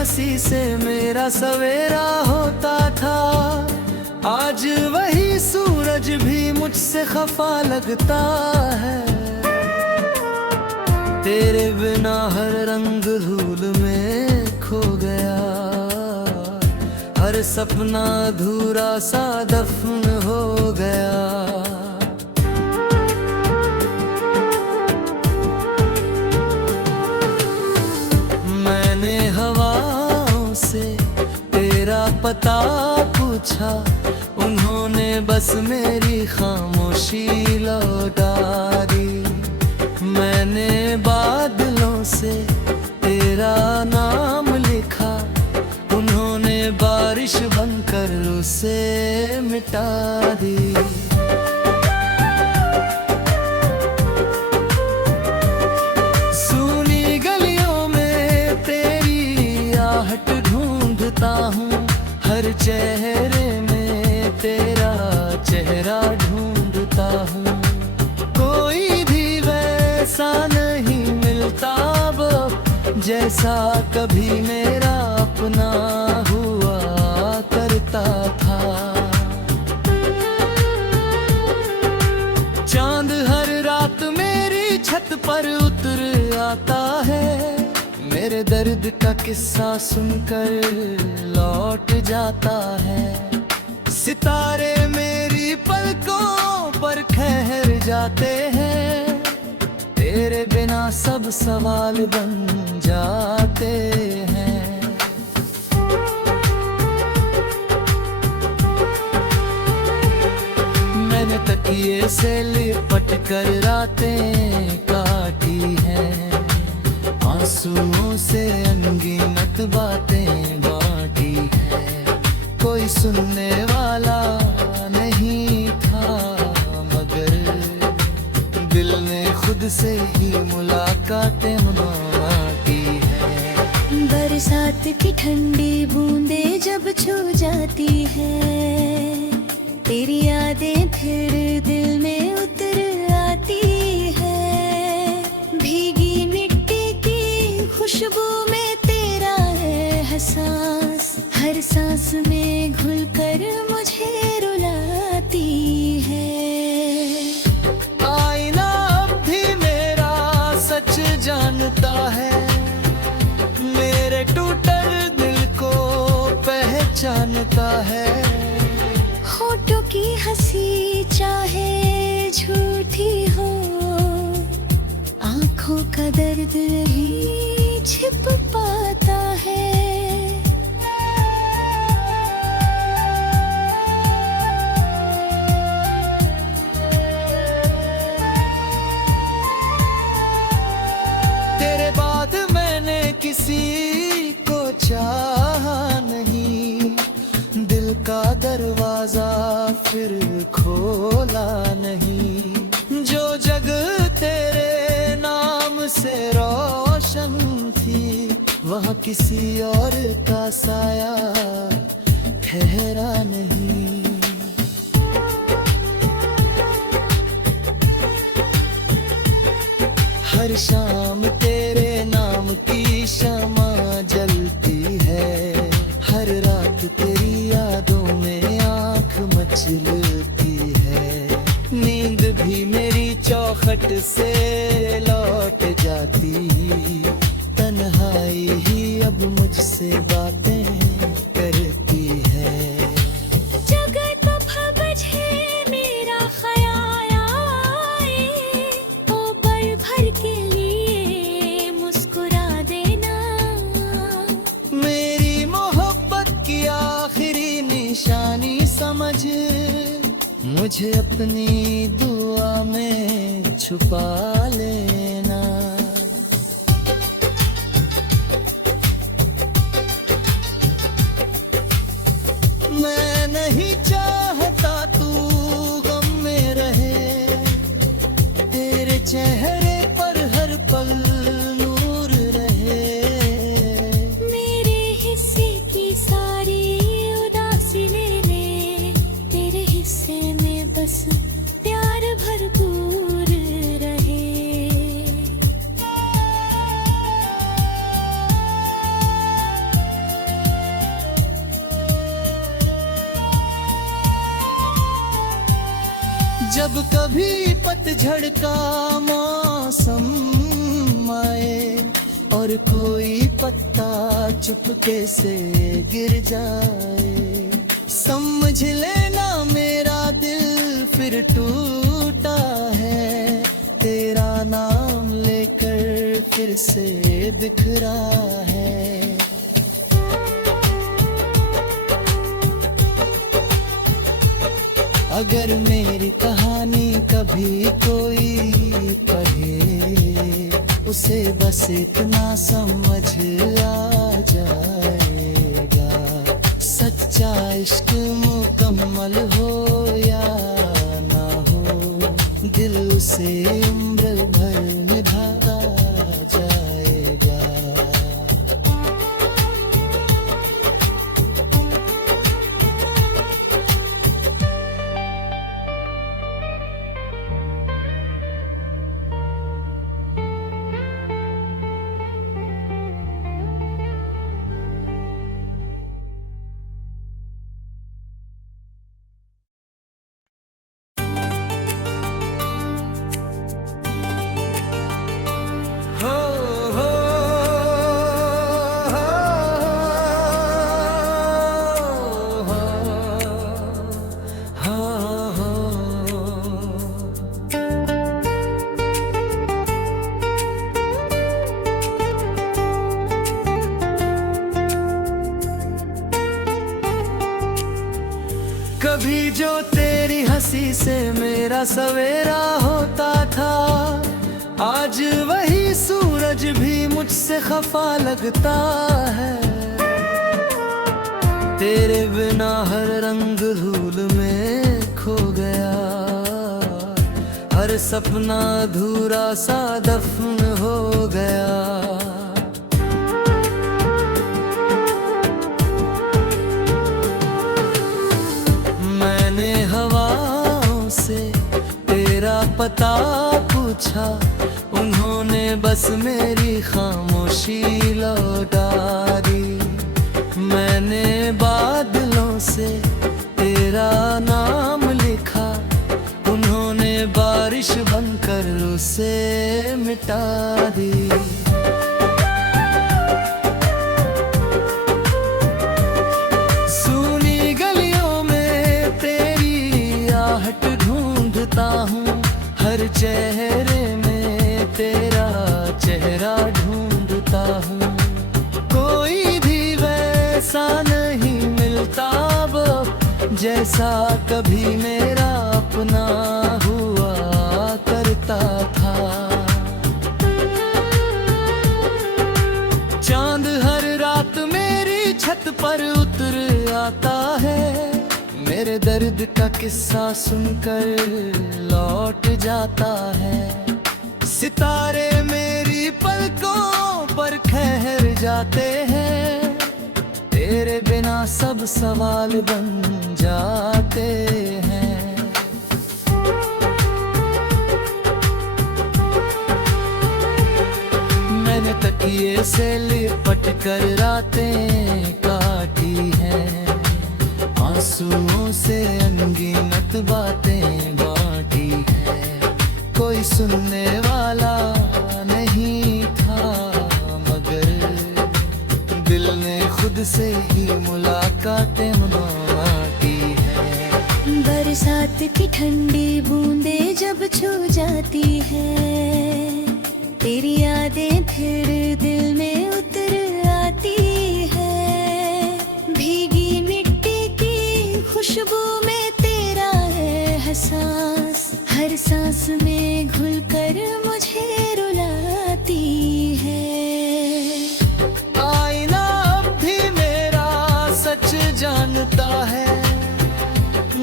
हंसी से मेरा सवेरा होता था। आज वही सूरज भी मुझसे खफा लगता है। तेरे बिना हर रंग धूल में खो गया, हर सपना अधूरा सा दफन हो गया। मैंने हवाओं से तेरा पता पूछा, उन्होंने बस मेरी खामोशी लौटा दी। मैंने बादलों से तेरा नाम लिखा, उन्होंने बारिश बनकर उसे मिटा दी। सूनी गलियों में तेरी आहट ढूंढता हूँ, हर चेहरे में तेरा चेहरा ढूंढता हूँ। कोई भी वैसा नहीं मिलता अब, जैसा कभी मेरा अपना हुआ करता था। चांद हर रात मेरी छत पर उतर आता है, मेरे दर्द का किस्सा सुनकर लौट जाता है। सितारे मेरी पलकों पर ठहर जाते हैं, तेरे बिना सब सवाल बन जाते हैं। मैंने तकिए से लिपट कर रातें काटी हैं, आंसुओं से अनगिनत बातें बांटी हैं। कोई सुनने वाला नहीं था, मगर दिल ने खुद से ही मुलाकातें की है। बरसात की ठंडी बूंदें जब छू जाती है, तेरी यादें फिर दिल में उतर आती है। भीगी मिट्टी की खुशबू में तेरा है एहसास, हर सांस में घुलकर मुझे रुलाती है। जानता है मेरे टूटे दिल को पहचानता है। होठों की हंसी चाहे झूठी हो, आंखों का दर्द ही छिप पाता है। किसी को चाहा नहीं, दिल का दरवाजा फिर खोला नहीं। जो जग तेरे नाम से रोशन थी, वहाँ किसी और का साया ठहरा नहीं। हर शाम तेरे नाम की शमा जलती है, हर रात तेरी यादों में आँख मचलती है। नींद भी मेरी चौखट से लौट जाती, तन्हाई ही अब मुझसे बातें करती है। निशानी समझ मुझे अपनी दुआ में छुपा लेना। मैं नहीं चाहता तू गम में रहे, तेरे चेहरे पर हर पल नूर रहे। मेरे हिस्से की सारी में बस प्यार भरपूर रहे। जब कभी पतझड़ का मौसम आए और कोई पत्ता चुपके से गिर जाए, समझ लेना मेरा दिल फिर टूटा है, तेरा नाम लेकर फिर से बिखरा है। अगर मेरी कहानी कभी कोई पढ़े, उसे बस इतना समझ आ जाएगा, सच्चा इश्क मुकम्मल हो या ना हो, दिल उसे उम्र भर निभा जाएगा। कभी जो तेरी हंसी से मेरा सवेरा होता था, आज वही सूरज भी मुझसे खफा लगता है। तेरे बिना हर रंग धूल में खो गया, हर सपना अधूरा सा दफन हो गया। पता पूछा, उन्होंने बस मेरी खामोशी लौटा दी। मैंने बादलों से तेरा नाम लिखा, उन्होंने बारिश बनकर उसे मिटा दी। सूनी गलियों में तेरी आहट ढूंढता हूँ, हर चेहरे में तेरा चेहरा ढूंढता हूँ। कोई भी वैसा नहीं मिलता वो, जैसा कभी मेरा अपना हुआ करता था। चांद हर रात मेरी छत पर उतर आता है, मेरे दर्द का किस्सा सुनकर लौट जाता है। सितारे मेरी पलकों पर ठहर जाते हैं, तेरे बिना सब सवाल बन जाते हैं। मैंने तकिए से लिपट कर रातें काटी हैं, आंसुओं से अनगिनत बातें बांटी है। कोई सुनने वाला नहीं था, मगर दिल ने खुद से ही मुलाकातें मनाती है। बरसात की ठंडी बूंदें जब छू जाती है, तेरी यादें फिर दिल में उतर आती है। भीगी मिट्टी की खुशबू में तेरा है एहसास, हर सांस में घुलकर मुझे रुलाती है। आईना अब भी मेरा सच जानता है,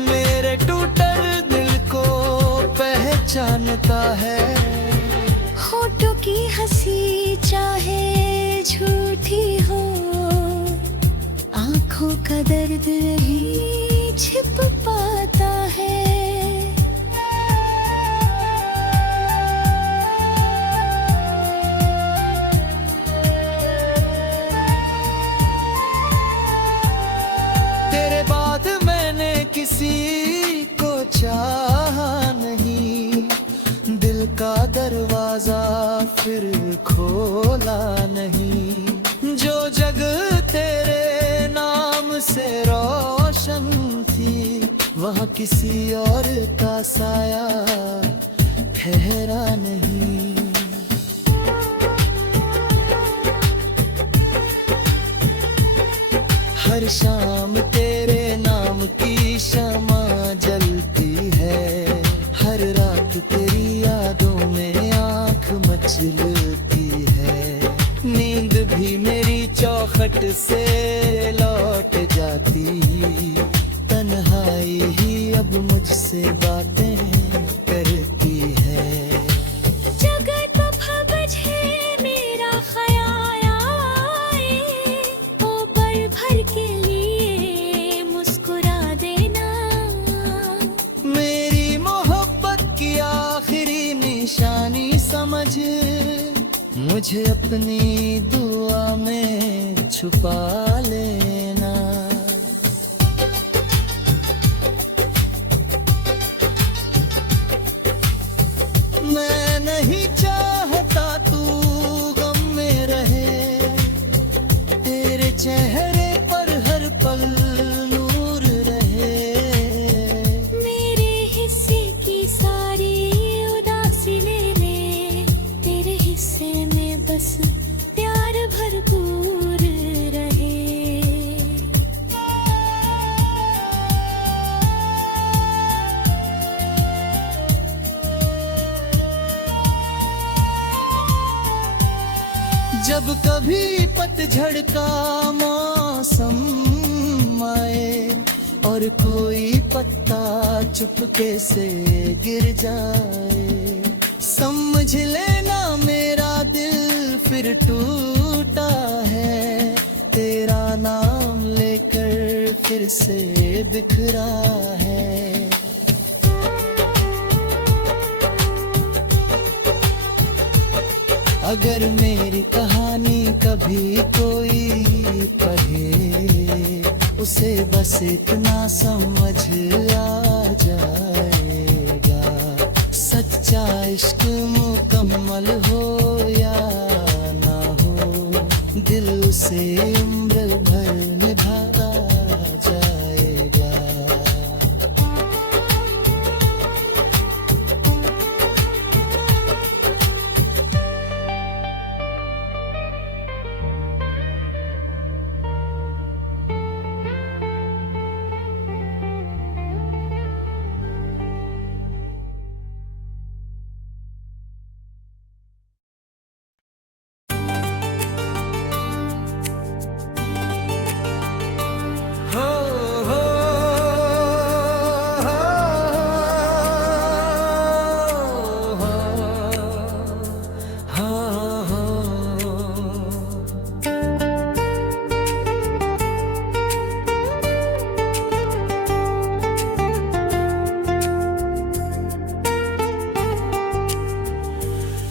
मेरे टूटर दिल को पहचानता है। होठों की हंसी चाहे झूठी हो, आँखों का दर्द ही छिप पाता है। तेरे बाद मैंने किसी को चाहा से रोशन थी, वहाँ किसी और का साया ठहरा नहीं। हर शाम तेरे नाम की शमा जलती है, हर रात तेरी यादों में आँख मचलती है। नींद भी मेरी चौखट से लौट जाती, तन्हाई ही अब मुझसे बातें करती है। जगत बझे मेरा ख्याल आए, ओ पल भर के लिए मुस्कुरा देना। मेरी मोहब्बत की आखिरी निशानी समझ, मुझे अपनी दुआ में छुपा लेना। मैं नहीं चाहता तू गम में रहे, तेरे चेहरे पर हर पल नूर रहे। मेरे हिस्से की सारी उदासी ले ले, तेरे हिस्से में बस प्यार भरपूर रहे। जब कभी पतझड़ का मौसम आए और कोई पत्ता चुपके से गिर जाए, समझ लेना मेरा दिल फिर टूटा है। तेरा नाम लेकर फिर से बिखरा है। अगर मेरी कहानी कभी कोई पढ़े, उसे बस इतना समझ आ जाएगा, सच्चा इश्क मुकम्मल हो या ना हो, दिल उसे उम्र भर निभा जाएगा।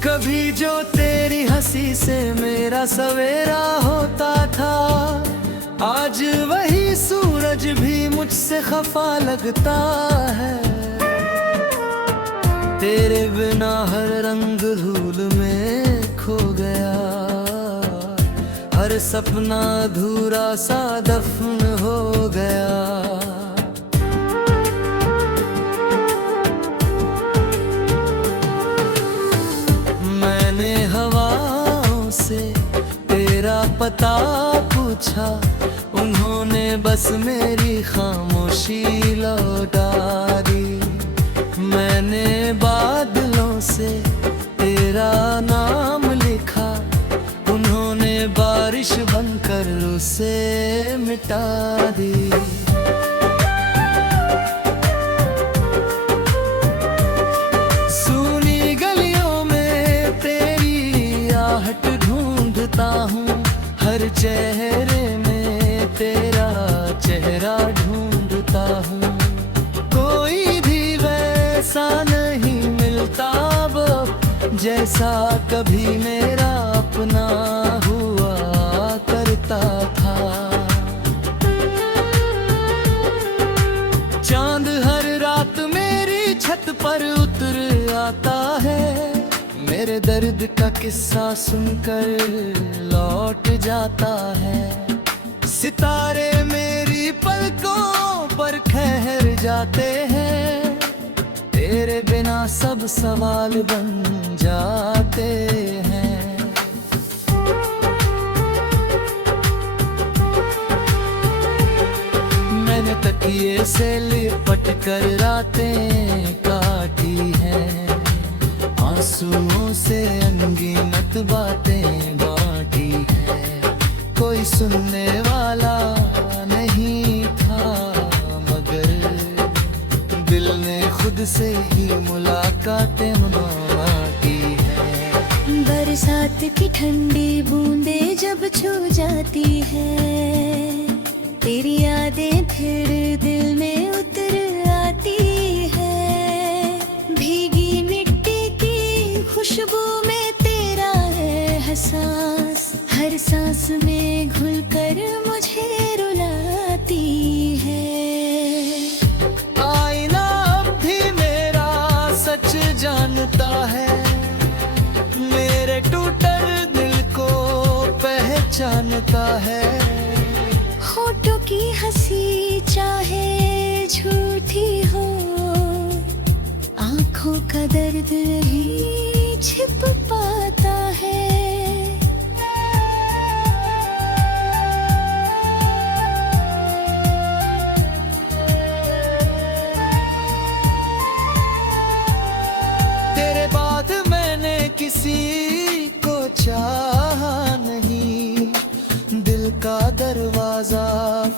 कभी जो तेरी हंसी से मेरा सवेरा होता था, आज वही सूरज भी मुझसे खफा लगता है। तेरे बिना हर रंग धूल में खो गया, हर सपना अधूरा सा दफन हो गया। पता पूछा, उन्होंने बस मेरी खामोशी लौटा दी। मैंने बादलों से तेरा नाम लिखा, उन्होंने बारिश बनकर उसे मिटा दी। सूनी गलियों में तेरी आहट ढूंढता हूँ, हर चेहरे में तेरा चेहरा ढूंढता हूँ। कोई भी वैसा नहीं मिलता अब, जैसा कभी मेरा अपना हुआ करता था। चांद हर रात मेरी छत पर उतर आता है, मेरे दर्द का किस्सा सुनकर लौट जाता है। सितारे मेरी पर ठहर जाते हैं, तेरे बिना सब सवाल बन जाते हैं। मैंने तकिए से लिपट कर रातें काटी हैं, आंसुओं से अनगिनत बातें बांटी हैं। कोई सुनने वाला नहीं था, मगर दिल ने खुद से ही मुलाकातें की हैं। बरसात की ठंडी बूंदें जब छू जाती है, तेरी यादें फिर दिल में उतर आती है। भीगी मिट्टी की खुशबू में तेरा है एहसास, हर सांस में घुलकर मुझे रुलाती है। आईना अब भी मेरा सच जानता है, मेरे टूटे दिल को पहचानता है। होठों की हंसी चाहे झूठी हो, आंखों का दर्द ही छिप पाता है। तेरे बाद मैंने किसी को चाहा नहीं, दिल का दरवाजा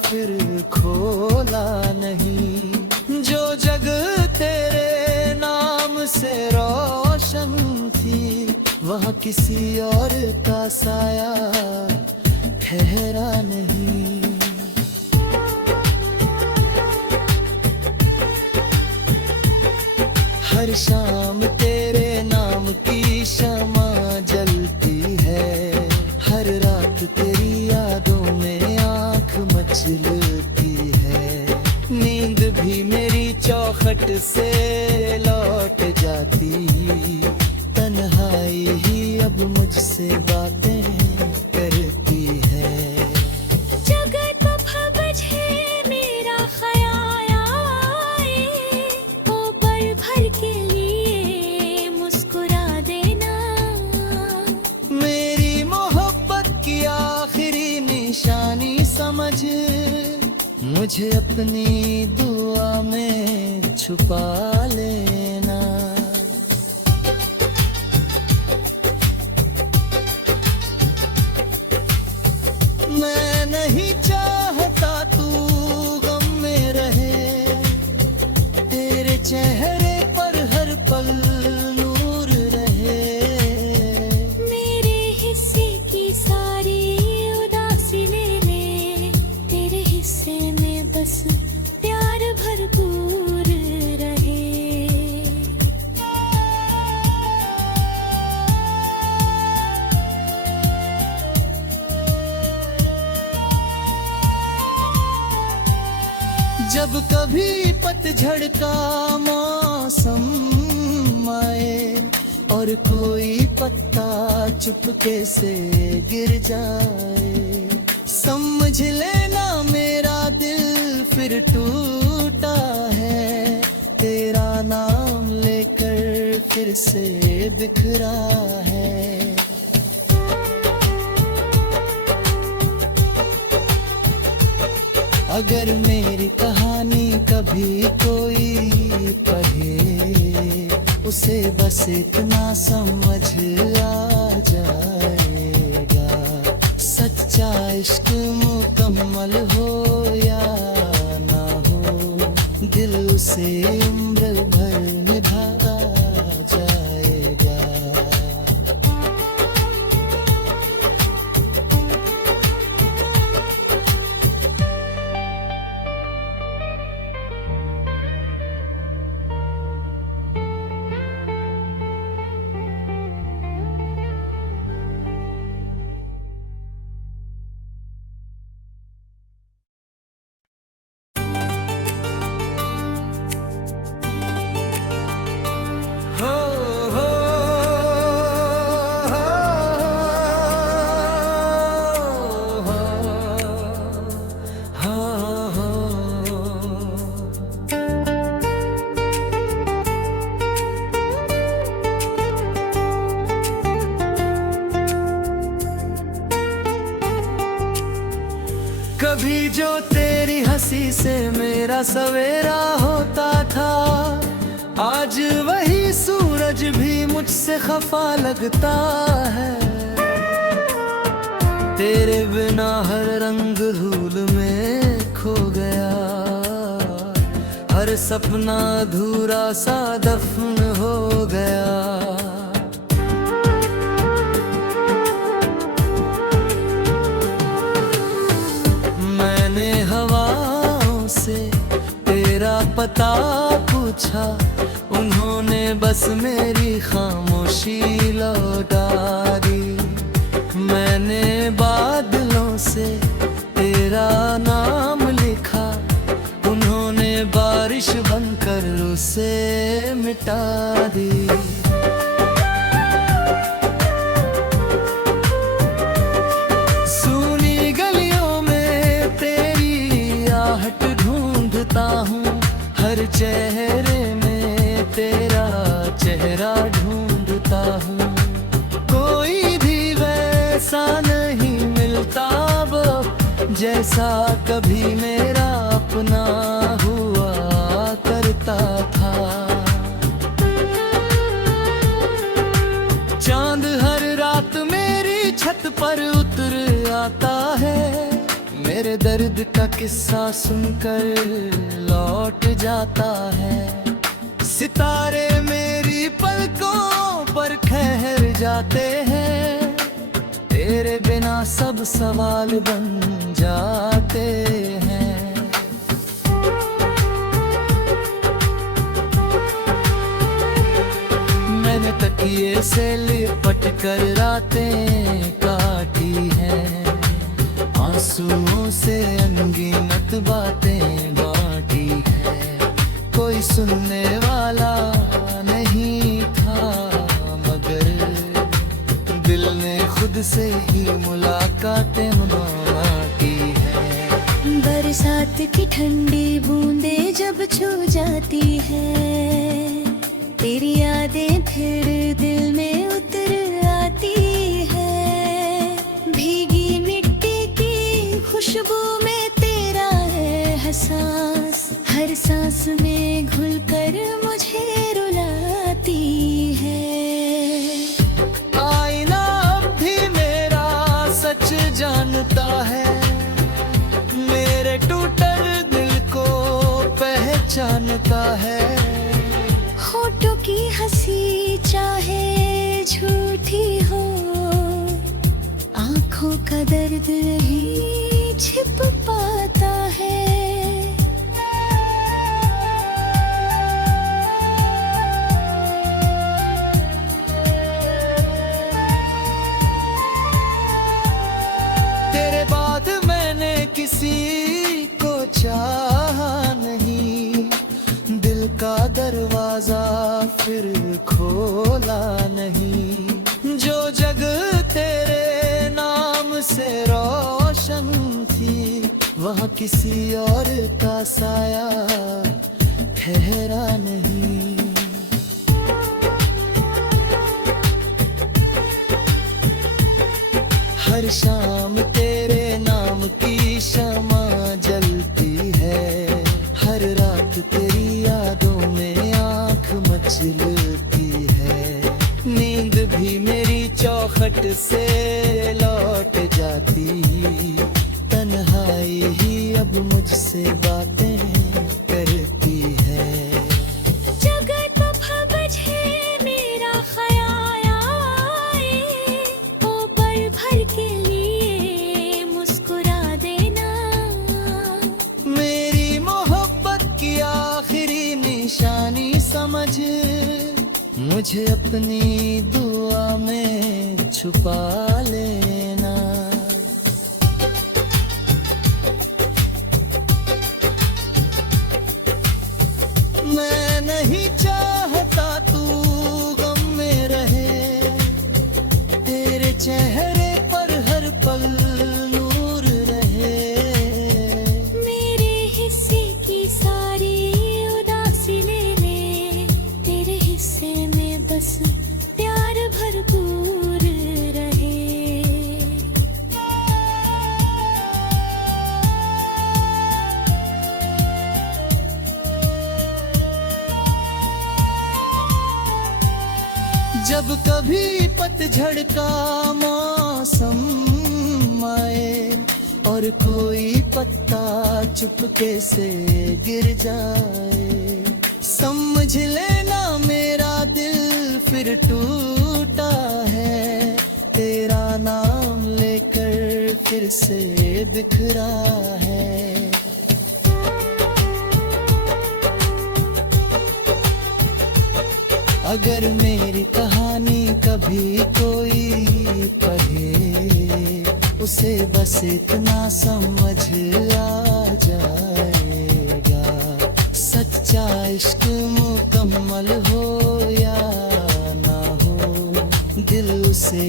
फिर खोला नहीं। जो जग तेरे नाम से रोशन थी, वहाँ किसी और का साया ठहरा नहीं। हर शाम तेरे नाम की शमा जलती है, हर रात तेरी यादों में आँख मचलती है। नींद भी मेरी चौखट से लौट जाती, तन्हाई ही अब मुझसे बातें करती है। जगत बजे मेरा ख्याल आए, ओ पल भर के लिए मुस्कुरा देना। मेरी मोहब्बत की आखिरी निशानी समझ, मुझे अपनी दुआ में छुपा लेना। मैं नहीं चाहता तू गम में रहे, तेरे चेहरे पर हर पल नूर रहे। मेरे हिस्से की सारी उदासी ले ले, तेरे हिस्से में बस प्यार भरपूर रहे। जब कभी पतझड़ का मौसम आए और कोई पत्ता चुपके से गिर जाए, समझ लेना मेरा दिल फिर टूटा है। तेरा नाम लेकर फिर से बिखरा है। अगर मेरी कहानी कभी कोई पढ़े, उसे बस इतना समझ आ जाएगा, सच्चा इश्क मुकम्मल हो या ना हो, दिल उसे उम्र भर निभा जाएगा। कभी जो तेरी हंसी से मेरा सवेरा होता था, आज वही सूरज भी मुझसे खफा लगता है। तेरे बिना हर रंग धूल में खो गया, हर सपना अधूरा सा दफन हो गया। मैंने हवाओं से तेरा पता पूछा, उन्होंने बस मेरी खामोशी लौटा दी। मैंने बादलों से तेरा नाम लिखा, उन्होंने बारिश बनकर उसे मिटा दी। सूनी गलियों में तेरी आहट ढूंढता हूँ, हर चेहरे में तेरा चेहरा ढूंढता हूँ। कोई भी वैसा नहीं मिलता वो, जैसा कभी मेरा अपना हुआ करता था। चांद हर रात मेरी छत पर उतर आता है, मेरे दर्द का किस्सा सुनकर लौट जाता है। सितारे मेरी पलकों पर ठहर जाते हैं, तेरे बिना सब सवाल बन जाते हैं। मैंने तकिए से लिपट कर रातें काटी हैं, आंसुओं से अनगिनत बातें बांटी हैं। कोई सुनने वाला नहीं था, मगर दिल ने खुद से ही मुलाकातें मना की है। बरसात की ठंडी बूंदें जब छू जाती है, तेरी यादें फिर दिल में उतर आती है। भीगी मिट्टी की खुशबू में तेरा है एहसास, हर सांस में घुलकर मुझे रुलाती है। आईना अब भी मेरा सच जानता है, मेरे टूटर दिल को पहचानता है। होठों की हंसी चाहे झूठी हो, आंखों का दर्द ही छिप पाता है। तेरे बाद मैंने किसी को चाहा नहीं, दिल का दरवाजा फिर खोला नहीं। जो जग तेरे नाम से रोशन थी, वहाँ किसी और का साया ठहरा नहीं। हर शाम तेरे नाम की शमा जलती है, हर रात तेरी यादों में आँख मचलती है। नींद भी मेरी चौखट से लौट जाती, तन्हाई ही अब मुझसे बातें करती है। जगत बजे मेरा ख्याल आए, ओ पल भर के लिए मुस्कुरा देना। मेरी मोहब्बत की आखिरी निशानी समझ, मुझे अपनी दुआ में छुपा लेना। मैं नहीं चाहता तू गम में रहे, तेरे चेहरे पर हर पल नूर रहे। मेरे हिस्से की सारी उदासी ले ले, तेरे हिस्से में बस प्यार भरपूर रहे। जब कभी पतझड़ का मौसम आए और कोई पत्ता चुपके से गिर जाए, समझ लेना मेरा दिल फिर टूटा है, तेरा नाम लेकर फिर से बिखरा है। अगर मेरी कहानी कभी कोई पढ़े, उसे बस इतना समझ आ जाएगा, सच्चा इश्क मुकम्मल हो या ना हो, दिल उसे